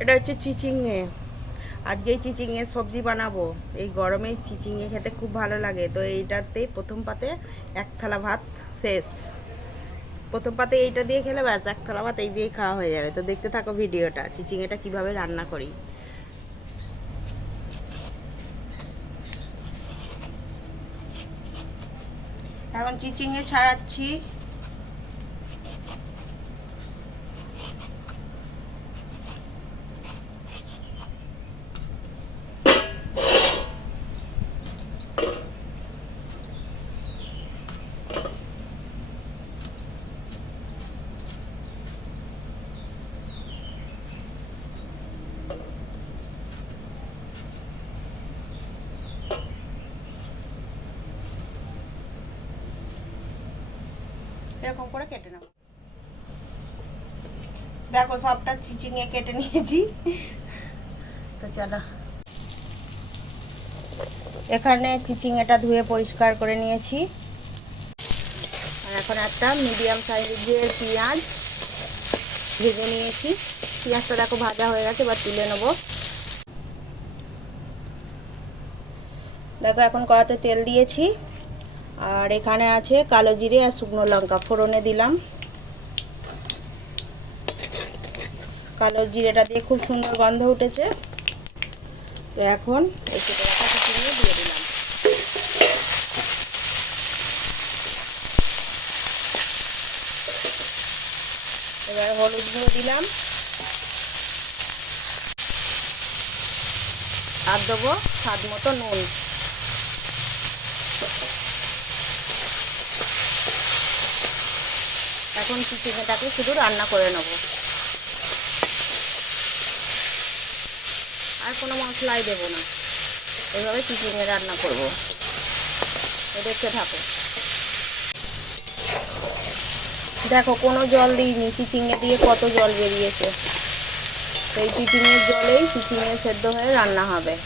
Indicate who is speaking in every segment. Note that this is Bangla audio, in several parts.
Speaker 1: এটা হচ্ছে চিচিংয়ে আজকে এই চিচিংয়ে সবজি বানাবো। এই গরমে চিচিংয়ে খেতে খুব ভালো লাগে। তো এইটাতে প্রথম পাতে এক থালা ভাত শেষ। প্রথম পাতে এইটা দিয়ে খেলে ব্যাস, এক থালা ভাত এই দিয়ে খাওয়া হয়ে যাবে। তো দেখতে থাকো ভিডিওটা চিচিংয়েটা কীভাবে রান্না করি। এখন চিচিংয়ে ছাড়াচ্ছি এরকম করে কেটে নেব। দেখো সবটা চিচিংয়ে কেটে নিয়েছি। তো চলো। এখানে চিচিংয়েটা ধুয়ে পরিষ্কার করে নিয়েছি। আর এখন একটা মিডিয়াম সাইজের পেঁয়াজ ভেজে নিয়েছি। পেঁয়াজটা দেখো ভাজা হয়ে গেছে, এবার তুলে নেব। দেখো এখন কড়াতে তেল দিয়েছি। আর এখানে আছে কালো জিরে আর শুকনো লঙ্কা। ফোড়নে দিলাম। কালো জিরেটা দিয়ে খুব সুন্দর গন্ধ উঠেছে। তো এখন দিয়ে দিলাম। এবার হলুদ গুঁড়ো দিলাম। আর দেবো স্বাদ মতো নুন। এখন চিকেনটাকে শুধু রান্না করে নেব। আর কোনো মশলাই দেব না। এভাবে চিকেনে রান্না করব। দেখতে থাকো। দেখো, কোনো জল দিইনি। চিচিঙে দিয়ে কত জল বেরিয়েছে। তো এই জলেই চিচিঙে সেদ্ধ হয়ে রান্না হবে।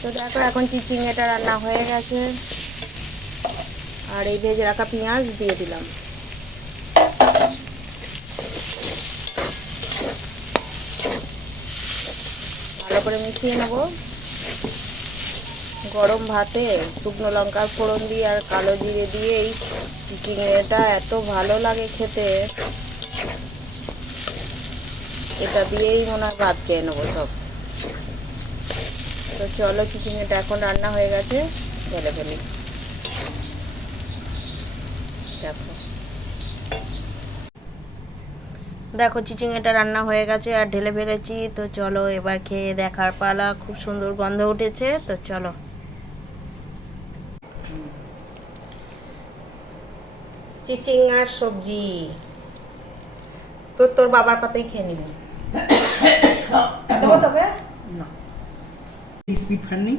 Speaker 1: তো দেখো, এখন চিচিঙ্গেটা রান্না হয়ে গেছে। আর এই ভেজে রাখা পেঁয়াজ দিয়ে দিলাম। ভালো করে মিশিয়ে নেব। গরম ভাতে শুকনো লঙ্কার ফোড়ন দিয়ে আর কালো জিরে দিয়ে এই চিচিঙ্গেটা এত ভালো লাগে খেতে। এটা দিয়েই মনে হয় ভাত খেয়ে নেব সব। তো চলো চিচিংয়েটা এখন রান্না হয়ে গেছে। ঢেলে ফেলি। দেখো। দেখো চিচিংয়েটা রান্না হয়ে গেছে আর ঢেলে ফেলেছি। তো চলো এবার খেয়ে দেখার পালা। খুব সুন্দর গন্ধ উঠেছে। তো চলো। চিচিঙ্গার সবজি। তোর তোর বাবার পাতেই খেয়ে নিবি। তোকে?
Speaker 2: না। স্পিড ফ্যান নেই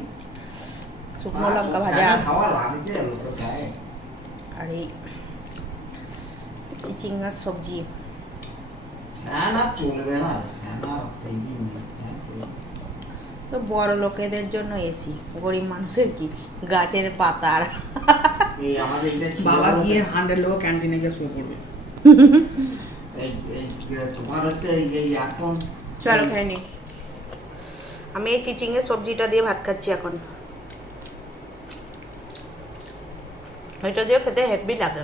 Speaker 1: শুকনো লঙ্কা ভাজা
Speaker 3: খাওয়া লাগছে
Speaker 1: আর এই চিচিঙ্গার সবজি। তো বড় লোকেদের জন্য এসি গরিব মানুষের কি গাছের পাতার
Speaker 2: বাবা গিয়ে হান্ড্রেড লোক ক্যান্টিনে গিয়ে শুয়ে পড়বে
Speaker 3: তোমার হচ্ছে এই- এখন
Speaker 1: চলো খেয়ে নি আমি এই চিচিংয়ের সবজিটা দিয়ে ভাত খাচ্ছি এখন। ওইটা দিয়ে খেতে হেভি লাগে।